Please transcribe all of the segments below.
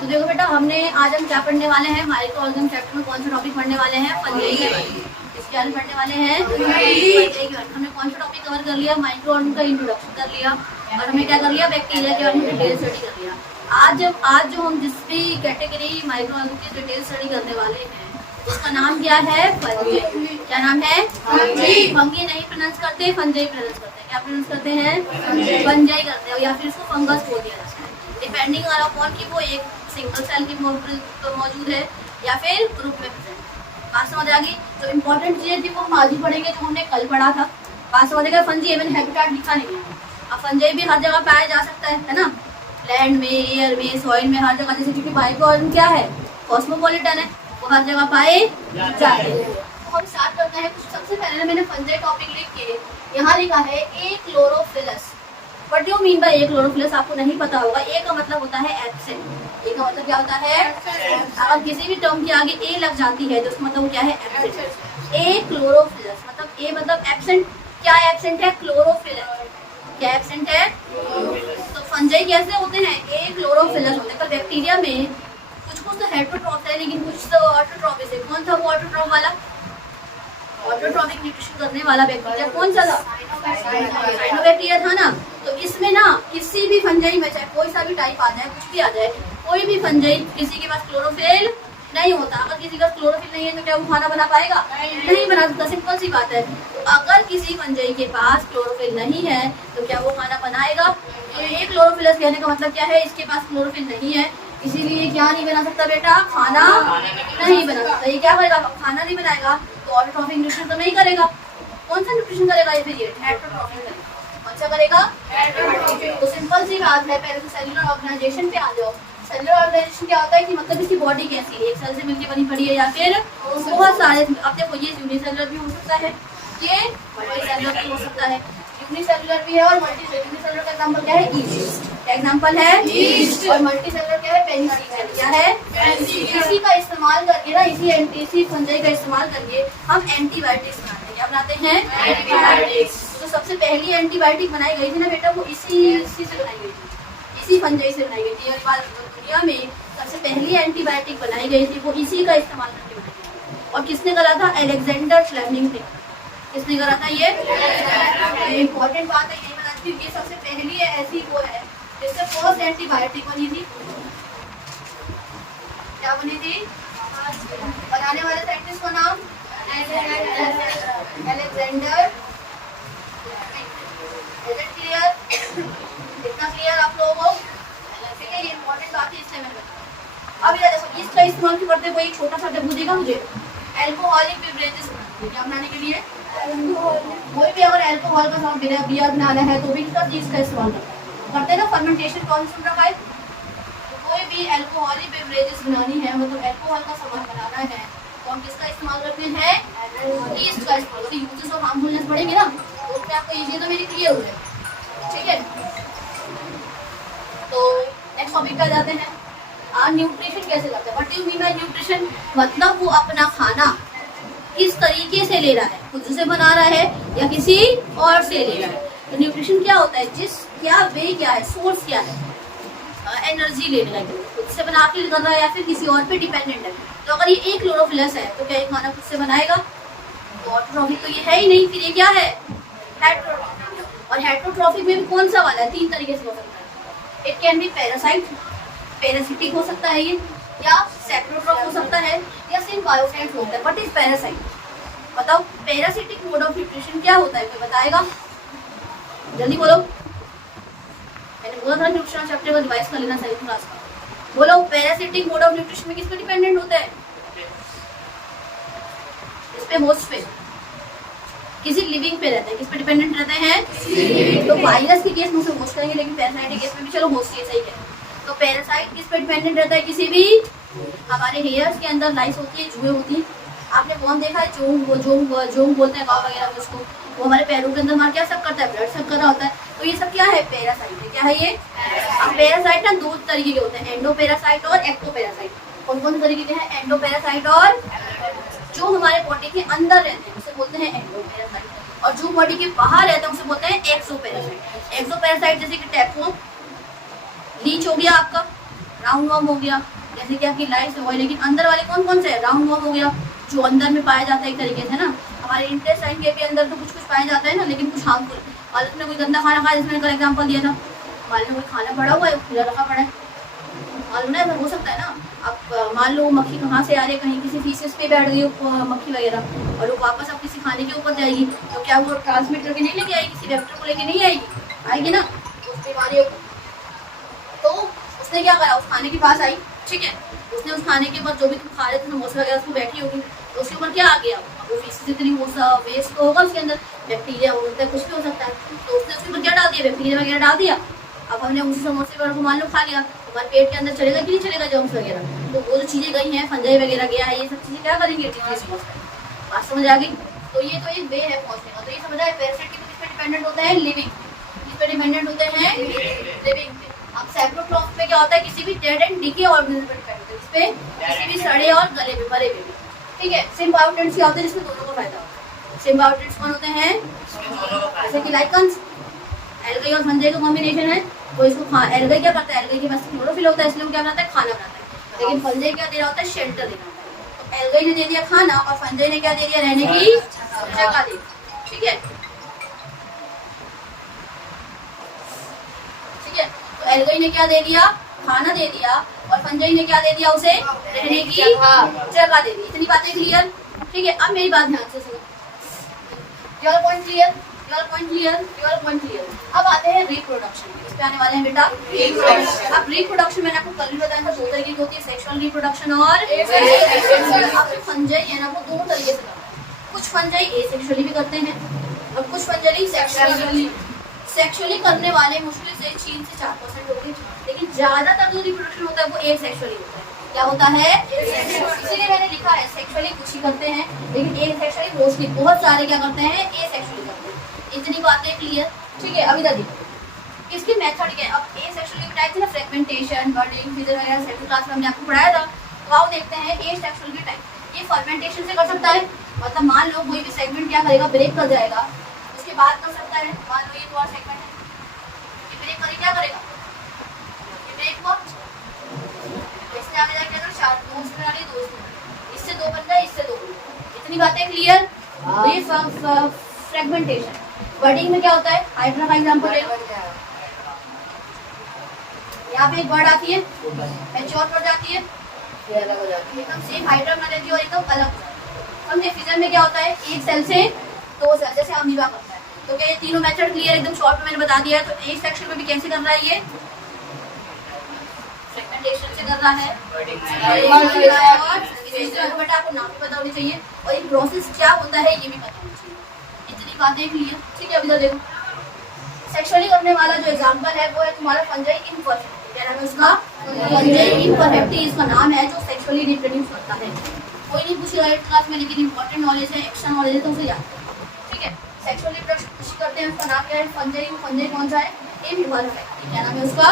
तो देखो बेटा, आज हम क्या पढ़ने वाले हैं, माइक्रो ऑर्गेनिज्म चैप्टर में कौन सा टॉपिक पढ़ने वाले हैं, फंजाई के बारे में। इसके बारे में पढ़ने वाले हैं फंजाई के बारे में। हमने कौन सा टॉपिक कवर कर लिया, माइक्रो ऑर्गेनिज्म का इंट्रोडक्शन कर लिया, और हमने क्या कर लिया, बैक्टीरिया के बारे में डिटेल स्टडी कर लिया। आज जो हम जिस भी कैटेगरी माइक्रो ऑर्गेनिज्म की डिटेल स्टडी करने वाले हैं उसका नाम क्या है, फंजाई। क्या नाम है, फंगी नहीं प्रोनाउंस करते, फंजाई प्रोनाउंस करते हैं। क्या प्रोनाउंस करते हैं, फंजाई करते हैं, या फिर इसको फंगस बोल दिया जाता है, डिपेंडिंग ऑन अपॉन कि वो एक सिंगल सेल की मौजूद है या फिर ग्रुप में प्रेजेंट। बात समझ आ गई। जो इम्पोर्टेंट चीजें थी वो हम आज ही पढ़ेंगे, जो हमने कल पढ़ा था। बात समझ आएगा। फंजी मैंने हैबिटेट लिखा नहीं है। अब फंजाई भी हर जगह पाया जा सकता है ना, लैंड में, एयर में, सॉइल में, हर जगह। जैसे क्योंकि माइक्रो ऑर्गेनिज्म क्या है, कॉस्मोपॉलिटन है, वो हर जगह पाए जाते हैं। तो हम स्टार्ट करते हैं। सबसे पहले मैंने फंजाई टॉपिक लिख के यहाँ लिखा है achlorophyllous. What do you mean by achlorophyllous, आपको नहीं पता होगा। ए का मतलब होता है एब्सेंट। ए का मतलब क्या होता है, अगर किसी भी टर्म के आगे ए लग जाती है तो उसका मतलब क्या है, एब्सेंट। ए क्लोरोफिलस मतलब ए मतलब एब्सेंट। क्या एब्सेंट है, क्लोरोफिलस। क्या एब्सेंट है, तो फंजाई कैसे होते हैं, ए क्लोरोफिलस होते हैं। पर बैक्टीरिया में कुछ तो हेटरोट्रॉफ है, लेकिन कुछ तो ऑटोट्रॉफ है। कौन था वो ऑटोट्रॉफ वाला, ऑटोट्रॉफिक न्यूट्रिशन करने वाला बैक्टीरिया कौन सा था, साइनोबैक्टीरिया था ना। तो इसमें ना किसी भी फंजाई में, चाहे कोई सा भी टाइप आ जाए, कुछ भी आ जाए, कोई भी फंजाई किसी के पास क्लोरोफिल नहीं होता। अगर किसी का क्लोरोफिल नहीं है तो क्या वो खाना बना पाएगा, नहीं बना सकता। सिंपल सी बात है। तो अगर किसी फंजाई के पास क्लोरोफिल नहीं है तो क्या वो खाना बनाएगा। तो ये क्लोरोफिलस कहने का मतलब क्या है, इसके पास क्लोरोफिल नहीं है, इसीलिए क्या नहीं बना सकता बेटा, खाना नहीं बना सकता। ये क्या करेगा, खाना नहीं बनाएगा तो ऑटोट्रॉफिक न्यूट्रिशन तो नहीं करेगा। कौन सा न्यूट्रिशन करेगा, ये फिर ये हेटरोट्रॉफिक करेगा। कौन सा करेगा, हेटरोट्रॉफिक। तो सिंपल सी बात है। पहले तो सेलुलर ऑर्गेनाइजेशन पे आ जाओ। सेलुलर ऑर्गेनाइजेशन क्या होता है कि मतलब इसकी बॉडी कैसी है, एक सेल से मिलकर बनी पड़ी है या फिर बहुत सारे। अब देखो, ये यूनिसेलुलर भी हो सकता है, ये मल्टीसेलुलर भी हो सकता है। यूनिसेलुलर भी है और मल्टीसेलुलर। यूनिसेलुलर का एग्जांपल क्या है, ईस्ट। एग्जांपल है ईस्ट। और मल्टीसेलुलर क्या है, पेनिसिलिन। क्या है, इसी का इस्तेमाल करके ना, इसी फंजाई का इस्तेमाल करके हम एंटीबायोटिक्स बनाते हैं। क्या बनाते हैं, एंटीबायोटिक्स। तो सबसे पहली एंटीबायोटिक बनाई गई थी ना बेटा, वो इसी से बनाई गई थी, इसी फंजाई से बनाई गई थी। और दुनिया में सबसे पहली एंटीबायोटिक बनाई गई थी वो इसी का इस्तेमाल करके बनाई गई। और किसने करा था, अलेक्जेंडर फ्लेमिंग ने। किसने करा था ये इम्पोर्टेंट बात है, ये बता दी। ये सबसे पहली ऐसी वो है जिससे फर्स्ट एंटीबायोटिक बनी थी। क्या बनी थी, बनाने वाले साइंटिस्ट का नाम अलेक्जेंडर। क्लियर, इतना क्लियर आप लोगों को, ठीक है। ये इम्पोर्टेंट बात है, इसलिए मैंने बताया। अब ये देखो, इसका इस्तेमाल क्यों करते हैं, वो एक छोटा सा डब्बू देगा मुझे, एल्कोहलिक बेवरेजेस क्या बनाने के लिए। कोई भी अगर एल्कोहल का साथ बियर बनाना है तो भी इसका चीज का इस्तेमाल करते हैं ना। फर्मेंटेशन कौन सुन रखा है, कोई भी एल्कोहलिक बेवरेजेस बनानी है, मतलब एल्कोहल का सामान बनाना है तो हम किसका इस्तेमाल करते हैं, यीस्ट का इस्तेमाल। तो यूजेस और हार्मफुलनेस पढ़ेंगे ना, तो उसमें आपको ये चीज तो मेरी क्लियर हो जाए, ठीक है। तो नेक्स्ट टॉपिक पे जाते हैं। न्यूट्रिशन कैसे करते हैं, what do you mean bye nutrition, मतलब वो अपना खाना किस तरीके से ले रहा है, खुद से बना रहा है या किसी और से ले रहा है। तो न्यूट्रिशन क्या होता है, क्या वे क्या है, सोर्स क्या है, एनर्जी लेने का, खुद से बना के कर रहा है या फिर किसी और पे डिपेंडेंट है। तो अगर ये एक क्लोरोफिलस है तो क्या ये खाना खुद से बनाएगा, तो ऑटोट्रॉफिक तो ये है ही नहीं, फिर ये क्या है, हेटरोट्रॉफिक। और हेटरोट्रॉफिक में भी कौन सा वाला है, 3 तरीके से हो सकता है। It can be parasite, parasitic हो सकता है ये, या सेप्रोट्रॉफ हो सकता है, या सिर्फ बायोफेट होता है। व्हाट इज पैरासाइट, बताओ। पैरासिटिक मोड ऑफ न्यूट्रिशन क्या होता है, कोई बताएगा, जल्दी बोलो। मैंने बोला था न्यूट्रिशन चैप्टर को रिवाइज कर लेना सही क्लास का। बोलो, पैरासिटिक मोड ऑफ न्यूट्रिशन में किस पे डिपेंडेंट होता है, इस पे, होस्ट पे, किसी लिविंग पे रहते हैं। किस पे डिपेंडेंट रहते हैं, तो वायरस के केस में उसे होस्ट करेंगे, लेकिन पैरासाइट के केस में भी चलो होस्ट ही सही है। तो पैरासाइट किस पे डिपेंडेंट रहता है, किसी भी, हमारे हेयर्स के अंदर लाइस होती है, जुएं होती हैं। आपने कौन देखा है, जोंग बोलते हैं गाँव वगैरह में उसको, वो हमारे पैरों के अंदर हमारा क्या सब करता है, ब्लड सब कर रहा होता है। तो ये सब क्या है, पैरासाइट है। क्या है ये, अब पैरासाइट ना 2 तरीके के होते हैं, एंडोपैरासाइट और एक्टोपैरासाइट। कौन कौन से तरीके के हैं, एंडोपैरासाइट, और जो हमारे बॉडी के अंदर रहते हैं उसे बोलते हैं एंडोपैरासाइट, और जो बॉडी के बाहर रहते हैं उसे बोलते हैं एक्सोपैरासाइट। एक्सोपैरासाइट जैसे कि टैपवर्म, लीच हो गया आपका, राउंड वॉर्म हो गया, जैसे कि आपकी लाइफ हो गई। लेकिन अंदर वाले कौन कौन से है? राउंड वॉर्म हो गया, जो अंदर में पाया जाता है एक तरीके से ना, हमारे इंटेस्टाइन के भी अंदर तो कुछ कुछ पाया जाता है ना, लेकिन कुछ हार्मफुल। और तुमने कोई गंदा खाना खाया, जिसमें कल एग्जाम्पल दिया था, मान लो कोई खाना पड़ा हुआ है, खुला रखा पड़ा है, मालूम ना, ऐसा हो सकता है ना। अब मान लो मक्खी कहाँ से आ रही है, कहीं किसी फीसेस पे बैठ गई मक्खी वगैरह, और वो वापस अब किसी खाने के ऊपर जाएगी, तो क्या वो ट्रांसमिट करके नहीं लेके आएगी, किसी वेक्टर को लेके नहीं आएगी, आएगी ना उस बीमारियों को। तो उसने क्या करा, उस खाने के पास आई, ठीक है, उसने उस खाने के ऊपर जो भी तुम खा रहे थे समोसा वगैरह, उसको बैठी होगी, तो उसके ऊपर क्या आ गया, वो फीसेस इतनी वेस्ट तो होगा उसके अंदर, बैक्टीरिया हो सकता है, कुछ भी हो सकता है, तो उसने उसके ऊपर क्या डाल दिया, बैक्टीरिया वगैरह डाल दिया। अब हमने उसी समोसे वगैरह को मान लो खा लिया, हमारे पेट के अंदर चलेगा कि नहीं चलेगा जर्म्स वगैरह, तो वो जो चीज़ें गई हैं, फंजाई वगैरह गया है, ये सब चीज़ें क्या करेंगे, बात समझ आ गई। तो ये तो एक वे है पहुंचने का। तो ये समझ आए, पैरासाइट किस पे डिपेंडेंट होता है, लिविंग, किस पे डिपेंडेंट होते हैं, लिविंग पे। अब सैप्रोट्रॉफ पे क्या होता है, किसी भी डेड एंड डिके ऑर्गेनिज्म पे डिपेंड होता है, इस पे किसी भी सड़े और गले पे, मरे हुए, ठीक है। सिम्बायोटेंट्स क्या होते हैं, जिसमें दोनों को फायदा होता है। सिम्बायोटेंट्स कौन होते हैं, जैसे कि लाइकन्स, एल्गाई और फंजाई का कॉम्बिनेशन है, वो इसको एल्गाई क्या करता है, एल्गाई के पास क्लोरोफिल होता है, इसलिए वो क्या बनाता है, खाना बनाता है। लेकिन फंजाई क्या दे रहा होता है, शेल्टर देना होता है। तो एल्गाई ने दे दिया खाना, और फंजाई ने क्या दे दिया, रहने की जगह दे, ठीक है, ठीक है। तो एल्गाई ने क्या दे दिया, खाना दे दिया, और फंजाई ने क्या दे दिया, उसे रहने की जगह दे दी। इतनी बातें क्लियर, ठीक है। अब मेरी बात ध्यान से सुनो, your point clear, your point clear, your point clear. अब आते हैं रिप्रोडक्शन, इस पे आने वाले हैं बेटा रिप्रोडक्शन। अब रिप्रोडक्शन मैंने आपको कल भी बताया था, 2 तरीके की होती है, सेक्सुअल रिप्रोडक्शन और अब फंजाई है ना, वो 2 तरीके से करते हैं। कुछ फंजाई एसेक्सुअली भी करते हैं, और कुछ फंजाई सेक्सुअली करने वाले मुश्किल से 3 से 4% होते हैं, लेकिन ज्यादातर जो रिप्रोडक्शन होता है वो एसेक्सुअली होता है। क्या होता है, इसीलिए मैंने लिखा है सेक्सुअली कुछ ही करते हैं, लेकिन एसेक्सुअली मोस्टली, बहुत सारे क्या करते हैं, एसेक्सुअली करते हैं। इतनी बातें क्लियर, ठीक है। अभी देखो इसकी मेथड क्या है। अब एसेक्सुअली के टाइप थे ना, फ्रेगमेंटेशन, बर्डिंग, फिजर वगैरह, सेकंड क्लास में हमने आपको पढ़ाया था। तो आओ देखते हैं एसेक्सुअल के टाइप। ये फर्मेंटेशन से कर सकता है, मतलब मान लो कोई भी सेगमेंट क्या करेगा, ब्रेक कर जाएगा, उसके बाद कर सकता है। मान लो ये तुम्हारा सेगमेंट है, ये ब्रेक कर क्या करेगा, ये ब्रेक हुआ, इससे आगे जाके अगर 4 दोस्त बना लिए, दोस्त इससे 2 बन गए, इससे 2 बन गए। इतनी बातें क्लियर। तो ये फ्रेगमेंटेशन। बर्डिंग में क्या होता है, हाइड्रा का एग्जांपल ले लो, यहाँ पे एक बर्ड आती है, मैच्योर कर जाती है, ये अलग हो जाती है, एकदम सेम हाइड्रा में रहती है और एकदम अलग हो जाती है। समझे, फिजर में क्या होता है, एक सेल से 2 सेल, जैसे अमीबा करता है। तो क्या ये तीनों मेथड क्लियर, एकदम शॉर्ट में मैंने बता दिया है। तो एक सेक्शन में भी कैसे कर रहा है, ये फ्रेगमेंटेशन से कर रहा है, बट आपको नाम भी पता होनी चाहिए, और ये प्रोसेस क्या होता है ये भी पता होना चाहिए। इतनी बातें क्लियर, ठीक है। अभी देखो सेक्सुअली करने वाला जो एग्जांपल है वो है तुम्हारा फंजाई इम्परफेक्टी। क्या नाम है उसका, फंजाई इम्परफेक्टी इसका नाम है, जो सेक्सुअली रिप्रोड्यूस करता है। कोई नहीं पूछेगा 8th क्लास में, लेकिन इंपॉर्टेंट नॉलेज है, एक्स्ट्रा नॉलेज है, तो उसे याद करो, ठीक है। सेक्सुअल रिप्रोडक्शन करते हैं, उसका नाम क्या है, फंजाई। फंजाई कौन सा है, इम्परफेक्टी। क्या नाम है उसका,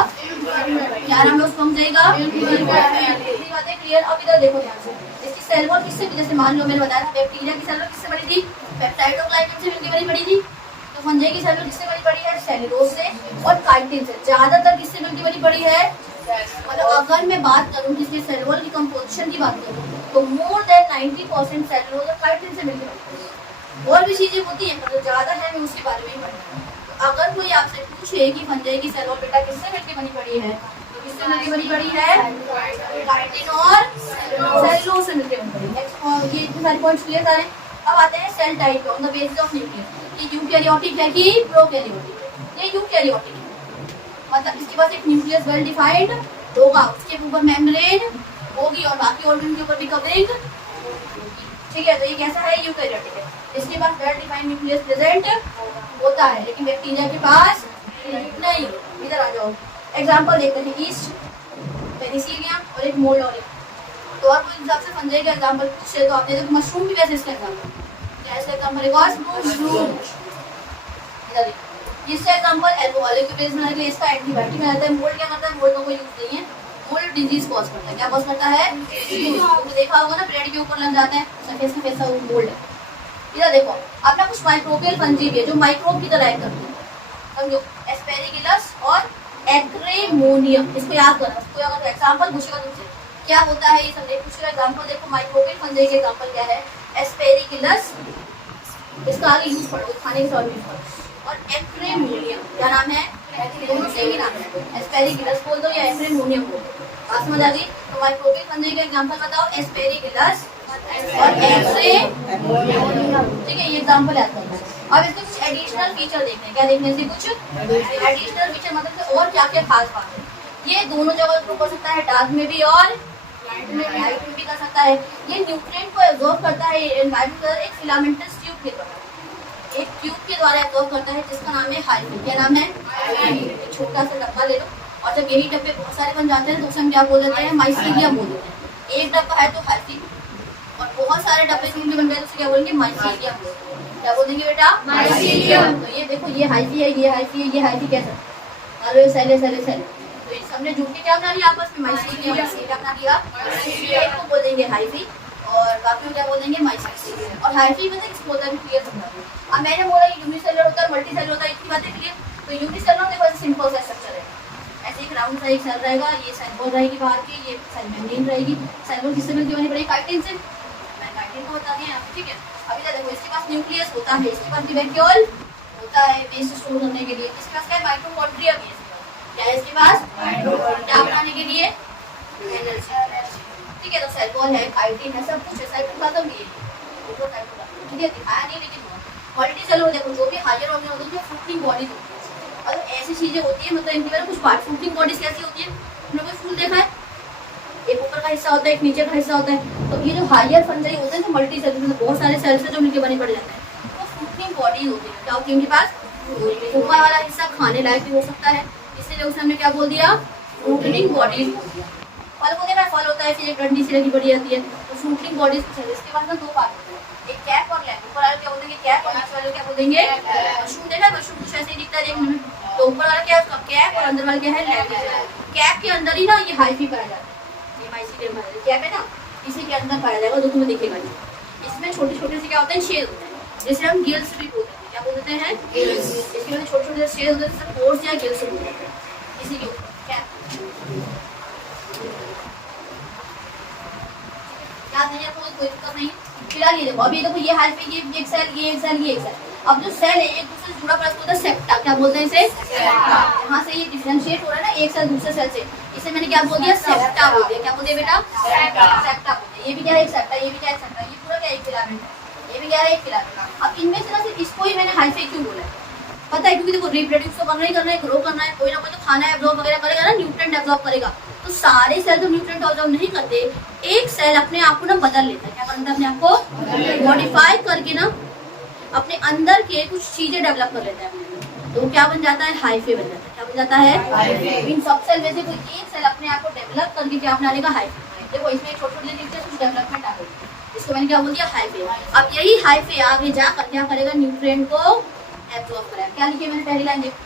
क्या नाम है उस फंजाई का, इतनी बातें क्लियर। अब इधर देखो ध्यान से, इसकी सेल वॉल किससे, जैसे मान लो मैंने बताया था बैक्टीरिया की सेल वॉल किससे बनी थी, पेप्टाइडोग्लाइकन से मिलकर बनी थी। तो फंजाई की सेल वॉल किससे बनी पड़ी है, सेल्यूलोज से और काइटिन से। ज्यादातर किससे मिलकर बनी पड़ी है, मतलब अगर मैं बात करूं किसके सेल वॉल की कंपोजिशन की बात करूं, तो मोर देन 90% सेल्यूलोज और काइटिन से मिलकर बनी है। और भी चीजें होती हैं, मतलब ज्यादा है, मैं उसके बारे में ही पढ़ूंगा। तो अगर कोई आपसे पूछे कि फंजाई की सेल वॉल बेटा किससे मिलकर बनी पड़ी है, तो किससे मिलकर बनी पड़ी है, काइटिन और सेल्यूलोज से मिलकर बनी पड़ी है। ये इतने सारे पॉइंट्स क्लियर करें। अब आते हैं cell type on the basis of nucleus. ये यूकैरियोटिक है कि प्रोकैरियोटिक, ये यूकैरियोटिक है, मतलब इसके पास एक न्यूक्लियस वेल डिफाइंड होगा, उसके ऊपर मेम्ब्रेन होगी और बाकी ऑर्गन के ऊपर भी कवरिंग होगी, ठीक है। तो ये कैसा है, यूकैरियोटिक है, इसके पास वेल डिफाइंड न्यूक्लियस प्रेजेंट होता है, लेकिन बैक्टीरिया के पास नहीं। इधर आ जाओ, एग्जांपल देखते हैं, ईस्ट, पेनिसिलियम और एक मोल्ड और एक। तो आप उस हिसाब से फंजाई का एग्जांपल पूछे तो आपने देखो मशरूम भी वैसे इसका एग्जांपल, कैसे एग्जांपल है मशरूम। इधर देखो, इसका एग्जांपल अल्कोहलिक बेस में है, इसका एंटीबायोटिक में रहता है। मोल्ड क्या करता है, मोल्ड का कोई यूज नहीं है, मोल्ड डिजीज कॉज करता है। क्या कॉज करता है, तो देखा होगा ना ब्रेड के ऊपर लग जाते हैं सफेद सफेद सा, वो मोल्ड है। इधर देखो, अपना कुछ माइक्रोबियल फंजी भी है जो माइक्रोब की तरह करते हैं, समझो, एस्पेरिगिलस और एक्रेमोनियम, इसको याद करना। कोई अगर एग्जांपल पूछेगा तुमसे क्या होता है ये सब नहीं पूछेगा। एग्जांपल देखो, माइक्रोबियल फंजाई के एग्जांपल क्या है? एस्पेरिगिलस, इसका आगे यूज पढ़ो, खाने के साथ यूज पढ़ो। और एक्रेमोनियम क्या नाम है? दोनों सेम ही नाम है, एस्पेरिगिलस बोल दो या एक्रेमोनियम बोल दो। बात समझ आ गई? तो माइक्रोबियल फंजाई का एग्जांपल बताओ, एस्पेरिगिलस और एक्रेमोनियम। ठीक है, ये एग्जांपल याद करना है। अब इसके कुछ एडिशनल फीचर देखते हैं। क्या देखने से? कुछ एडिशनल फीचर, मतलब और क्या क्या खास बात है। ये दोनों जगह ग्रो कर सकता है, डार्क में भी और लाइट में भी कर सकता है। ये न्यूट्रिएंट को एब्जॉर्ब करता है एनवायरमेंट एक फिलामेंटस ट्यूब के द्वारा, एक ट्यूब के द्वारा एब्जॉर्ब करता है, जिसका नाम है हाइफी। क्या नाम है? एक छोटा सा डब्बा ले लो, और जब यही डब्बे बहुत सारे बन जाते हैं तो उसे हम क्या बोल देते हैं? माइसीलियम बोल देते हैं। एक डब्बा है तो हाइफी, और बहुत सारे डब्बे जो बन गए तो उसे क्या बोलेंगे? माइसीलियम बोल देते हैं। क्या बोलेंगे बेटा? माइसीलियम। तो ये देखो, ये हाइफी है, ये हाइफी है, ये हाइफी कैसा? अरे सेल सेल सेल, तो ये सबने जुड़ के क्या बना लिया आपस में? माइसीलियम। क्या बना लिया? एक को बोल देंगे हाइफी और बाकी को क्या बोल देंगे? माइसीलियम। और हाइफी मतलब किसको होता है? क्लियर समझा दो। अब मैंने बोला यूनिसेलुलर होता है, मल्टीसेलुलर होता है, इतनी बातें क्लियर। तो यूनिसेलुलर देखो सिंपल सा स्ट्रक्चर है, ऐसे एक राउंड सा एक सेल रहेगा, ये सेल वॉल रहेगी बाहर की, ये सेल मेम्ब्रेन रहेगी। सेल वॉल किससे मिलती होनी पड़ेगी? काइटिन से। मैं काइटिन को बता दिया, ठीक है। अभी तक देखो, इसके पास न्यूक्लियस होता है, इसके पास वैक्यूल होता है वेस्ट स्टोर करने के लिए, इसके पास क्या है? माइटोकॉन्ड्रिया भी है। क्या है इसके पास? क्या बनाने के लिए? एनर्जी। ठीक है, तो सेल वॉल है, काइटिन है, सब कुछ है। साइटोप्लाज्म भी है, ठीक है, दिखाया नहीं लेकिन मल्टी सेलुलर। देखो, जो भी हायर ऑर्गेन होते हैं वो फ्रूटिंग बॉडीज होती है, और ऐसी चीजें होती है, मतलब इनके बारे में कुछ पार्ट। फ्रूटिंग बॉडीज कैसी होती है? तुमने कोई फूल देखा है? एक ऊपर का हिस्सा होता है, एक नीचे का हिस्सा होता है। तो ये जो हायर फंजाई होते हैं, जो मल्टी सेलुलर, बहुत सारे सेल्स से जो मिलकर बने पड़ जाते हैं, वो फ्रूटिंग बॉडीज होती है। क्या होती है उनके पास? ऊपर वाला हिस्सा खाने लायक भी हो सकता है, इसलिए उसे हमने क्या बोल दिया? फ्रूटिंग बॉडीज बोल दिया। फल को देखा, फल होता है, फिर एक डंडी सी लगी बड़ी जाती है, तो फ्रूटिंग बॉडीज कुछ है। इसके बाद ना दो पार्ट होते हैं, एक कैप और लैब। ऊपर वाले क्या बोलेंगे? कैप, और नीचे वाले क्या बोलेंगे? मशरूम। देखा है मशरूम कुछ ऐसे ही दिखता है देखने में। तो ऊपर वाला क्या है? उसका कैप, और अंदर वाला क्या है? लैब। कैप के अंदर ही ना ये हाइफी पाया जाता है, ये माइसीलियम कैप है ना, इसी के अंदर पाया जाएगा, जो तुम्हें दिखेगा। इसमें छोटे छोटे से क्या होते हैं? छेद होते हैं, जिसे हम गिल्स भी बोलते हैं। क्या बोलते हैं? गिल्स। इसके अंदर छोटे छोटे छेद होते हैं, जिसे पोर्स या गिल्स बोलते हैं। इसी के ऊपर कैप। याद नहीं आपको? कोई दिक्कत नहीं। फिलहाल ये देखो, अभी देखो, ये हाइफी, ये एक सेल, ये एक सेल, ये एक सेल। अब जो सेल है एक दूसरे से जुड़ा पड़ा होता है सेप्टा। क्या बोलते हैं इसे? यहाँ से ये डिफरेंशिएट हो रहा है ना एक सेल दूसरे सेल से, इसे मैंने क्या बोल दिया? सेप्टा बोल दिया। क्या बोल दिया बेटा? सेप्टा बोल दिया। ये भी क्या है? एक सेप्टा। ये भी क्या है? सेप्टा। ये पूरा क्या है? एक फिलामेंट है। ये भी क्या है? एक फिलामेंट। अब इनमें से ना सिर्फ इसको ही मैंने हाइफी क्यों बोला है? पता है, क्योंकि देखो रिप्रोड्यूस तो करना ही करना है, ग्रो करना है, कोई ना कोई तो खाना एब्जॉर्ब वगैरह करेगा ना, न्यूट्रिएंट एब्जॉर्ब करेगा। तो सारे सेल तो न्यूट्रिएंट एब्जॉर्ब नहीं करते, एक सेल अपने आप को ना बदल लेता है। क्या करता है? अपने आप को मॉडिफाई करके ना अपने अंदर के कुछ चीजें डेवलप कर लेता है, तो क्या बन जाता है? हाइफी बन जाता है। क्या बन जाता है? इन सब सेल में से कोई एक सेल अपने आप को डेवलप करके क्या बना लेगा? हाइफी। देखो, इसमें छोटे छोटे चीजें कुछ डेवलपमेंट आ गई, इसको मैंने क्या बोल दिया? हाइफी। अब यही हाइफी आगे जाकर क्या करेगा? न्यूट्रिएंट को एब्जॉर्ब करेगा। क्या लिखिए मैंने पहली लाइन? देखो,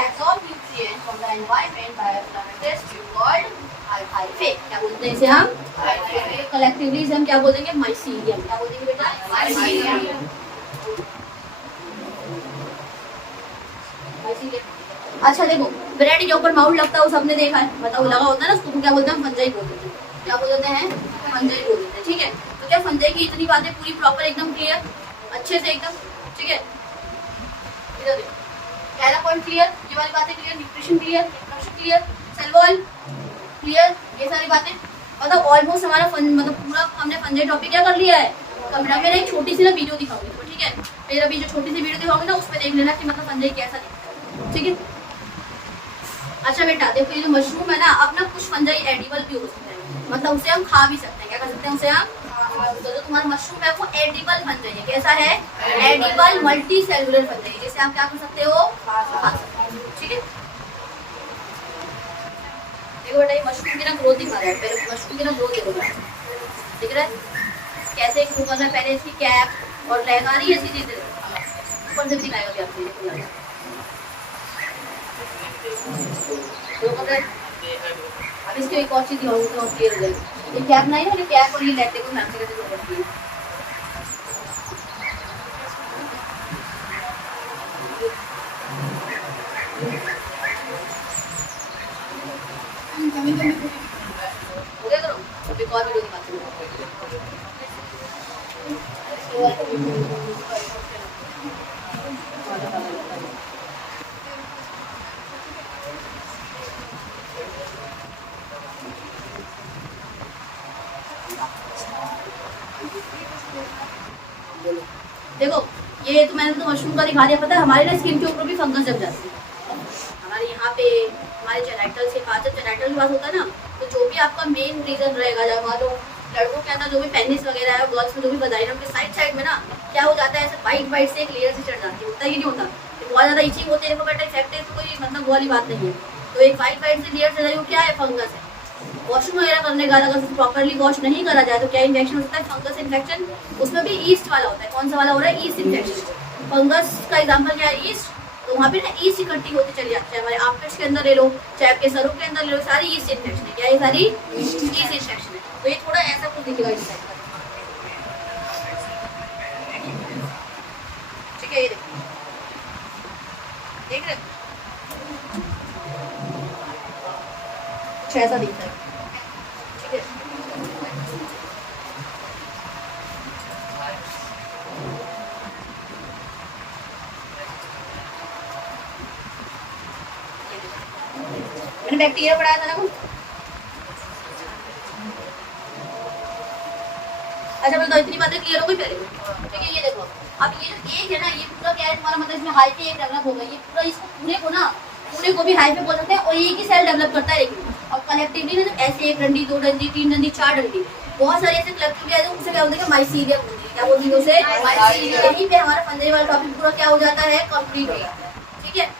absorb nutrient from the environment by a filamentous tube called hyphae. क्या बोलते हैं इसे हम? हाइफी। कलेक्टिवली इसे हम क्या बोल देंगे? माइसीलियम। क्या बोल देंगे बेटा? माइसीलियम। अच्छा देखो, ब्रेड के ऊपर माउथ लगता है, वो सबने देखा है, बताओ लगा होता है ना, उसको क्या बोलते हैं? फंजाई बोल देते हैं। क्या बोल देते हैं? फंजाई बोल देते हैं। ठीक है, तो क्या फंजाई की इतनी बातें पूरी प्रॉपर एकदम क्लियर, अच्छे से एकदम? ठीक है, इधर देखो, पहला पॉइंट क्लियर, ये वाली बातें clear, nutrition clear, reproduction clear, cell wall clear, ये सारी बातें मतलब ऑलमोस्ट हमारा मतलब पूरा हमने फंजाई टॉपिक क्या कर लिया है। कमरा में एक छोटी सी ना वीडियो दिखाऊंगी तो, ठीक है, फिर अभी जो छोटी सी वीडियो दिखाऊंगी ना, उसमें देख लेना कि मतलब फंजाई कैसा दिखता है। ठीक है, अच्छा बेटा देखो, ये जो मशरूम है ना, अब ना कुछ फंजाई एडिबल भी हो सकता है, मतलब उसे हम खा भी सकते हैं। क्या कर सकते हैं? उसे हम तो जो तुम्हारा मशरूम है वो एडिबल फंजाई है। कैसा है? एडिबल मल्टी सेलुलर फंजाई, जिसे आप क्या कर सकते हो? खा सकते हो। ठीक है, देखो बेटा, ये मशरूम की ना ग्रोथ दिखा रहा है, पहले मशरूम की ना ग्रोथ देखो, दिख रहा है कैसे ग्रो कर रहा है। पहले इसकी कैप और लैग आ रही है, इसकी चीजें ऊपर से भी दिखाएगा भी आपको। अब इसकी एक और चीज दिखाऊंगी तो क्लियर हो जाएगी। ये कैप नहीं है, कैप और ये लेटे को मैम से कैसे ग्रो करती है। हो गया करो, अब एक और वीडियो दिखाती हूँ। देखो ये तो मैंने तो मशरूम का दिखा दिया। पता है हमारे ना स्किन के ऊपर भी फंगस जम जाती है। हमारे यहाँ पे हमारे जेनेटल्स के पास, जब जेनेटल के पास होता है ना, तो जो भी आपका मेन रीजन रहेगा, जब मान लो लड़कों के अंदर जो भी पेनिस वगैरह है, गर्ल्स में जो भी वजाइना के साइड साइड में ना क्या हो जाता है, ऐसे वाइट वाइट से एक लेयर से चढ़ जाती है। होता है कि नहीं होता? बहुत ज़्यादा इचिंग होती है, देखो बेटा इफेक्ट है, तो कोई मतलब वो वाली बात नहीं है। तो एक वाइट वाइट से लेयर चढ़ जाए, वो क्या है? फंगस है। वॉशरूम वगैरह करने का अगर प्रॉपरली वॉश नहीं करा जाए तो क्या इन्फेक्शन होता है? Fungus infection. उसमें भी ईस्ट वाला होता है। कौन सा वाला हो रहा है? East infection. फंगस का एग्जाम्पल क्या है? ईस्ट। तो वहाँ पे ना ईस्ट इकट्ठी होती चली जाती है। हमारे आर्मपिट्स के अंदर ले लो, चाहे आपके सरों के अंदर ले लो, सारी ईस्ट इन्फेक्शन है। क्या ये सारी ईस्ट इन्फेक्शन है? तो ये थोड़ा ऐसा कुछ दिखेगा इस टाइप का, ठीक है? ये देखो, देख रहे हो? कुछ ऐसा दिखता है, ठीक है? मैंने बैक्टीरिया पढ़ाया था ना वो। अच्छा मैं तो इतनी बातें क्लियर हो गई पहले, ठीक है? ये देखो, अब ये जो एक है ना, ये पूरा क्या है तुम्हारा, मतलब इसमें हाइफे एक डेवलप होगा। ये पूरा, इसको पूरे को ना, पूरे को भी हाइफे बोल सकते हैं। और एक ही सेल डेवलप करता है, लेकिन और कलेक्टिवली ना ऐसे एक डंडी, दो डंडी, तीन डंडी, चार डंडी, बहुत सारे ऐसे कलेक्टिवली आए, उसे क्या बोलते हैं? माइसीलियम बोलते हैं। क्या बोलते हैं उसे? माइसीलियम। यहीं पे हमारा 15 वाला टॉपिक पूरा क्या हो जाता है? कंप्लीट हो जाता है, ठीक है?